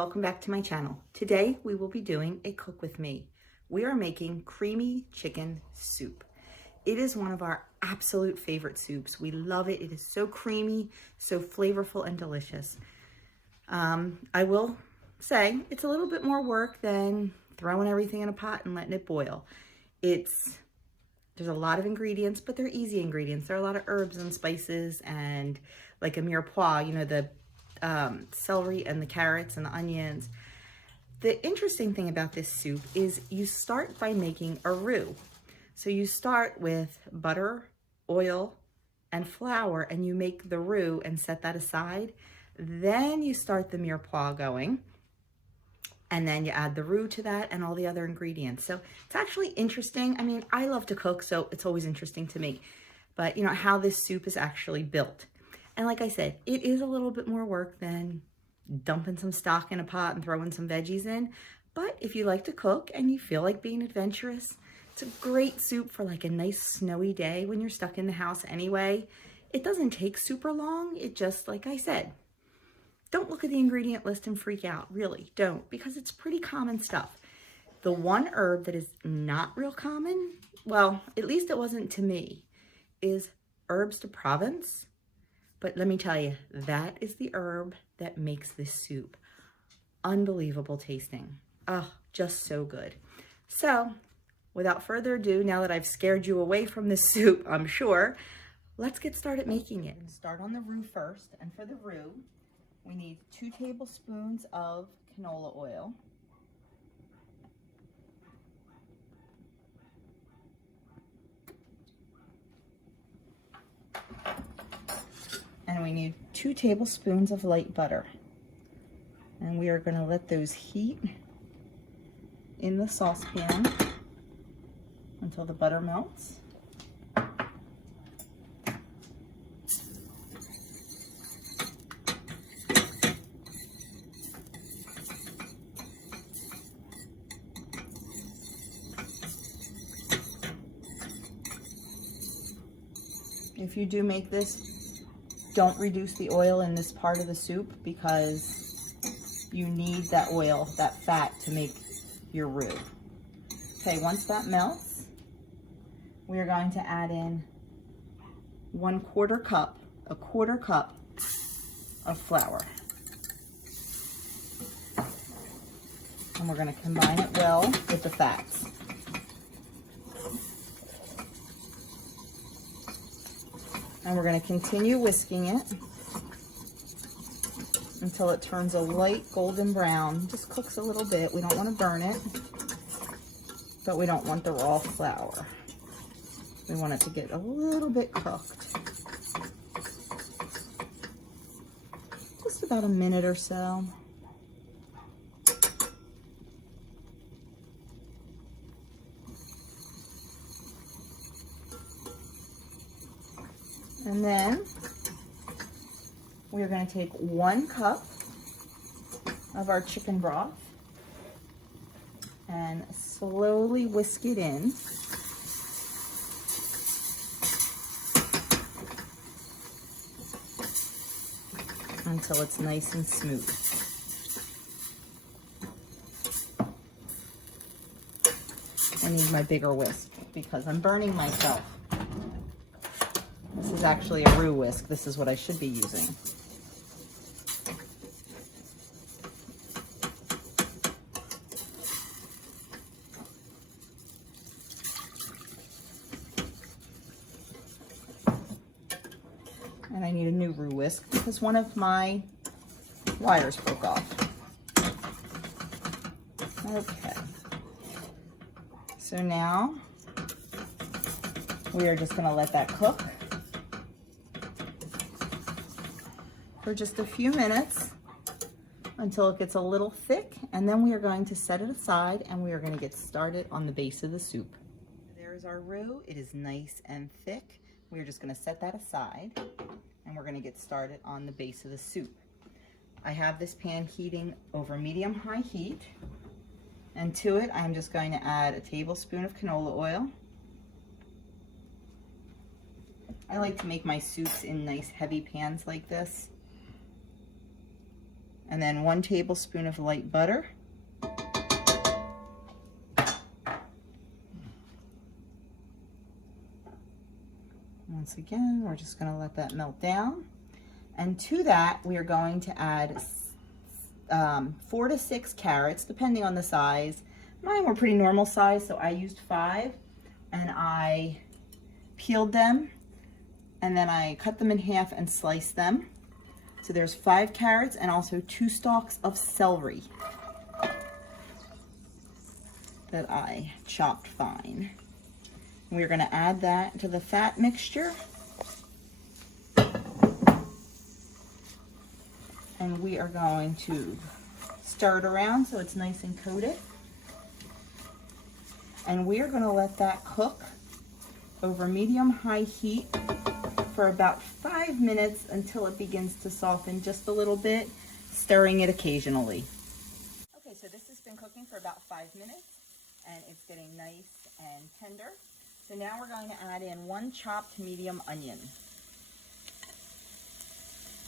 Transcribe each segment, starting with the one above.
welcome back to my channel. Today we will be doing a cook with me. We are making creamy chicken soup. It is one of our absolute favorite soups. We love it. It is so creamy, so flavorful and delicious. I will say it's a little bit more work than throwing everything in a pot and letting it boil. There's a lot of ingredients, but they're easy ingredients. There are a lot of herbs and spices and like a mirepoix, you know, the celery and the carrots and the onions. The interesting thing about this soup is you start by making a roux. So you start with butter, oil, and flour, and you make the roux and set that aside. Then you start the mirepoix going, and then you add the roux to that and all the other ingredients. So it's actually interesting. I mean, I love to cook, so it's always interesting to me. But you know, how this soup is actually built. And like I said, it is a little bit more work than dumping some stock in a pot and throwing some veggies in. But if you like to cook and you feel like being adventurous, it's a great soup for like a nice snowy day when you're stuck in the house anyway. It doesn't take super long. It just, like I said, don't look at the ingredient list and freak out. Really, don't, because it's pretty common stuff. The one herb that is not real common, well, at least it wasn't to me, is herbes de Provence. But let me tell you, that is the herb that makes this soup unbelievable tasting. Oh, just so good. So, without further ado, now that I've scared you away from this soup, I'm sure, let's get started making it. Start on the roux first, and for the roux, we need 2 tablespoons of canola oil. And we need 2 tablespoons of light butter. And we are going to let those heat in the saucepan until the butter melts. If you do make this, don't reduce the oil in this part of the soup because you need that oil, that fat, to make your roux. Okay, once that melts, we are going to add in a quarter cup of flour. And we're going to combine it well with the fats. And we're going to continue whisking it until it turns a light golden brown. Just cooks a little bit. We don't want to burn it, but we don't want the raw flour. We want it to get a little bit cooked. Just about a minute or so. And then we're going to take 1 cup of our chicken broth and slowly whisk it in until it's nice and smooth. I need my bigger whisk because I'm burning myself. This is actually a roux whisk. This is what I should be using. And I need a new roux whisk because one of my wires broke off. Okay. So now we are just going to let that cook for just a few minutes until it gets a little thick, and then we are going to set it aside and we are going to get started on the base of the soup. There's our roux. It is nice and thick. We're just going to set that aside and we're going to get started on the base of the soup. I have this pan heating over medium-high heat, and to it I'm just going to add a tablespoon of canola oil. I like to make my soups in nice heavy pans like this. And then 1 tablespoon of light butter. Once again, we're just going to let that melt down. And to that, we are going to add 4 to 6 carrots, depending on the size. Mine were pretty normal size, so I used 5. And I peeled them, and then I cut them in half and sliced them. So there's 5 carrots and also 2 stalks of celery that I chopped fine. We're going to add that to the fat mixture. And we are going to stir it around so it's nice and coated. And we are going to let that cook over medium-high heat for about 5 minutes until it begins to soften just a little bit, stirring it occasionally. Okay, so this has been cooking for about 5 minutes and it's getting nice and tender. So now we're going to add in 1 chopped medium onion.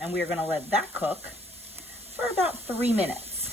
And we are going to let that cook for about 3 minutes.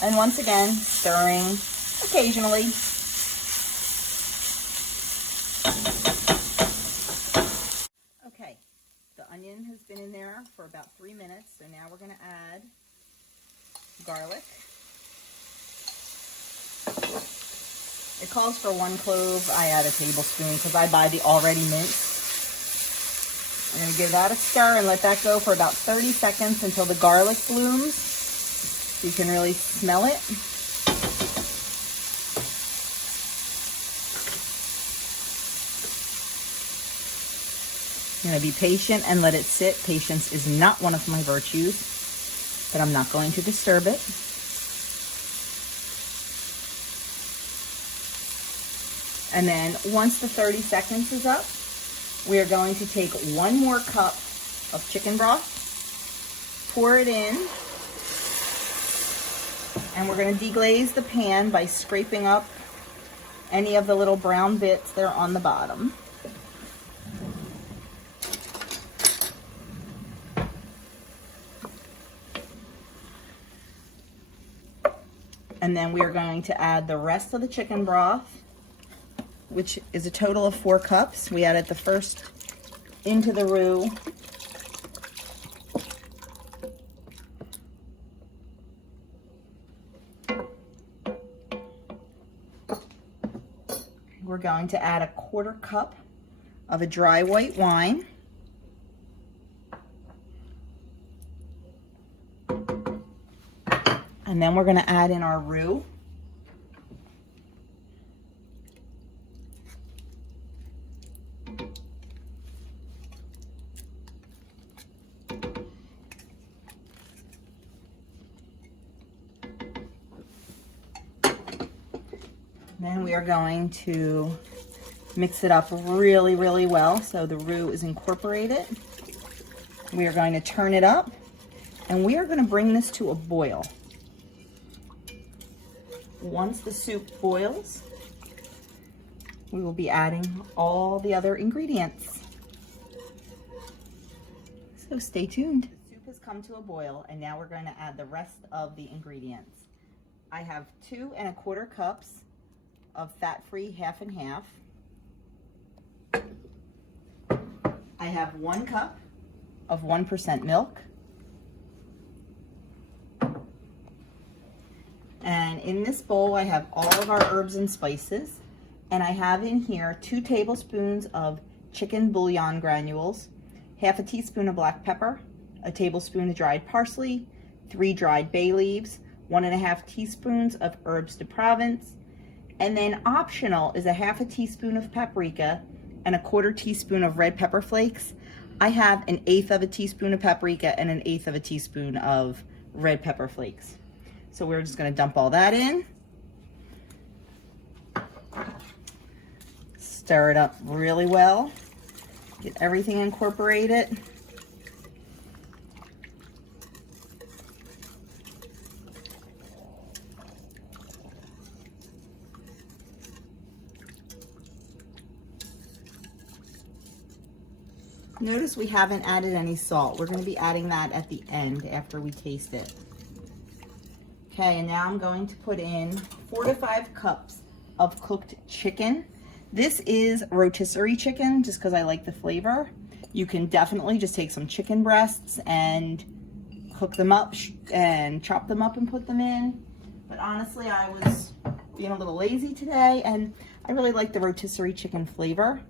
And once again, stirring occasionally. Okay, the onion has been in there for about 3 minutes, so now we're going to add garlic. It calls for 1 clove. I add a tablespoon because I buy the already minced. I'm going to give that a stir and let that go for about 30 seconds until the garlic blooms, so you can really smell it. I'm going to be patient and let it sit. Patience is not one of my virtues, but I'm not going to disturb it. And then once the 30 seconds is up, we are going to take 1 more cup of chicken broth, pour it in, and we're going to deglaze the pan by scraping up any of the little brown bits that are on the bottom. And then we are going to add the rest of the chicken broth, which is a total of 4 cups. We added the first into the roux. We're going to add a 1/4 cup of a dry white wine. And then we're going to add in our roux. Then we are going to mix it up really, really well so the roux is incorporated. We are going to turn it up, and we are going to bring this to a boil. Once the soup boils, we will be adding all the other ingredients. So stay tuned. The soup has come to a boil, and now we're going to add the rest of the ingredients. I have 2 1/4 cups of fat-free 1/2 and 1/2. I have 1 cup of 1% milk. And in this bowl, I have all of our herbs and spices. And I have in here 2 tablespoons of chicken bouillon granules, 1/2 teaspoon of black pepper, a tablespoon of dried parsley, 3 dried bay leaves, 1 1/2 teaspoons of herbes de Provence, and then optional is a 1/2 teaspoon of paprika and a 1/4 teaspoon of red pepper flakes. I have 1/8 teaspoon of paprika and 1/8 teaspoon of red pepper flakes. So we're just going to dump all that in. Stir it up really well. Get everything incorporated. Notice we haven't added any salt. We're going to be adding that at the end after we taste it. Okay, and now I'm going to put in 4 to 5 cups of cooked chicken. This is rotisserie chicken just because I like the flavor. You can definitely just take some chicken breasts and cook them up and chop them up and put them in. But honestly, I was being a little lazy today and I really like the rotisserie chicken flavor.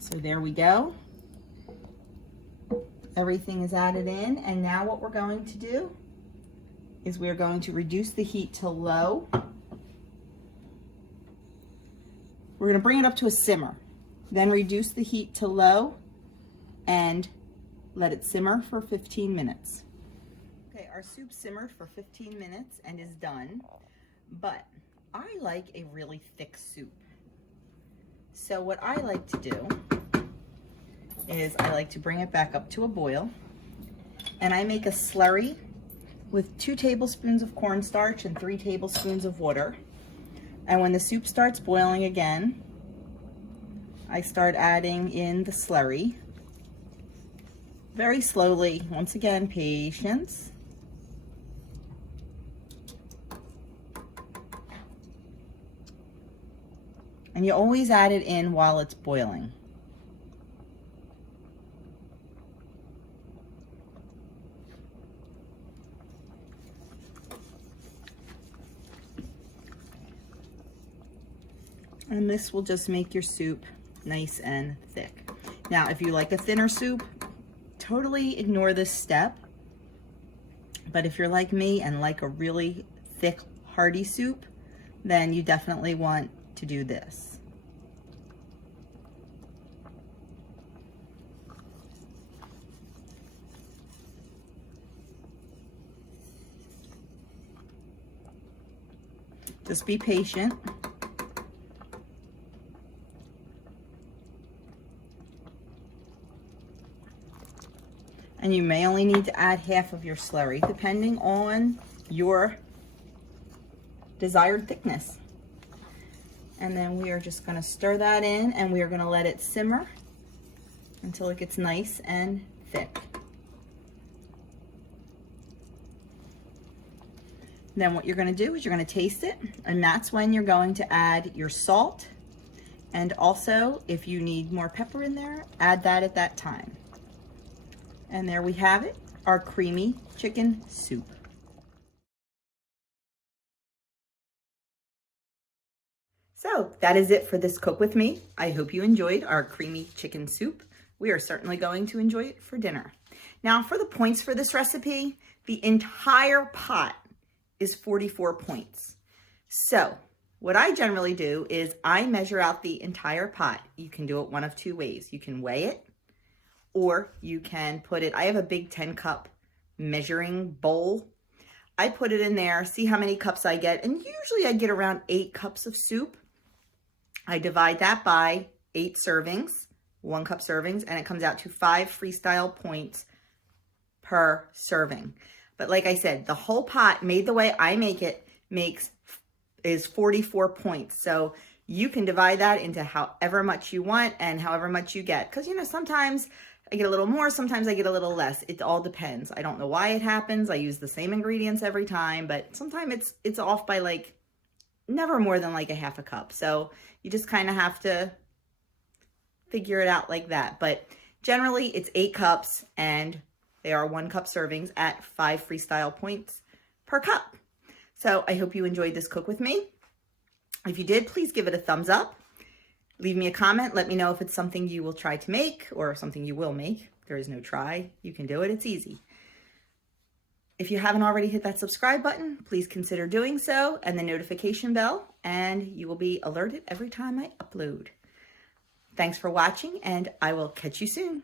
So there we go. Everything is added in, and now what we're going to do is we're going to reduce the heat to low. We're going to bring it up to a simmer, then reduce the heat to low and let it simmer for 15 minutes. Okay, our soup simmered for 15 minutes and is done, but I like a really thick soup. So what I like to do is I like to bring it back up to a boil, and I make a slurry with 2 tablespoons of cornstarch and 3 tablespoons of water. And when the soup starts boiling again, I start adding in the slurry very slowly. Once again, patience. And you always add it in while it's boiling. And this will just make your soup nice and thick. Now, if you like a thinner soup, totally ignore this step. But if you're like me and like a really thick, hearty soup, then you definitely want to do this. Just be patient. And you may only need to add half of your slurry, depending on your desired thickness. And then we are just going to stir that in, and we are going to let it simmer until it gets nice and thick. Then what you're going to do is you're going to taste it, and that's when you're going to add your salt. And also, if you need more pepper in there, add that at that time. And there we have it, our creamy chicken soup. So that is it for this Cook With Me. I hope you enjoyed our creamy chicken soup. We are certainly going to enjoy it for dinner. Now for the points for this recipe, the entire pot is 44 points. So what I generally do is I measure out the entire pot. You can do it one of 2 ways. You can weigh it, or you can put it, I have a big 10-cup measuring bowl. I put it in there, see how many cups I get, and usually I get around 8 cups of soup. I divide that by 8 servings, 1 cup servings, and it comes out to 5 freestyle points per serving. But like I said, the whole pot made the way I make it is 44 points. So you can divide that into however much you want and however much you get. Because, you know, sometimes I get a little more, sometimes I get a little less. It all depends. I don't know why it happens. I use the same ingredients every time, but sometimes it's off by like never more than like a half a cup. So you just kind of have to figure it out like that. But generally it's 8 cups and they are 1 cup servings at 5 freestyle points per cup. So I hope you enjoyed this Cook With Me. If you did, please give it a thumbs up. Leave me a comment. Let me know if it's something you will try to make or something you will make. There is no try. You can do it. It's easy. If you haven't already hit that subscribe button, please consider doing so, and the notification bell, and you will be alerted every time I upload. Thanks for watching, and I will catch you soon.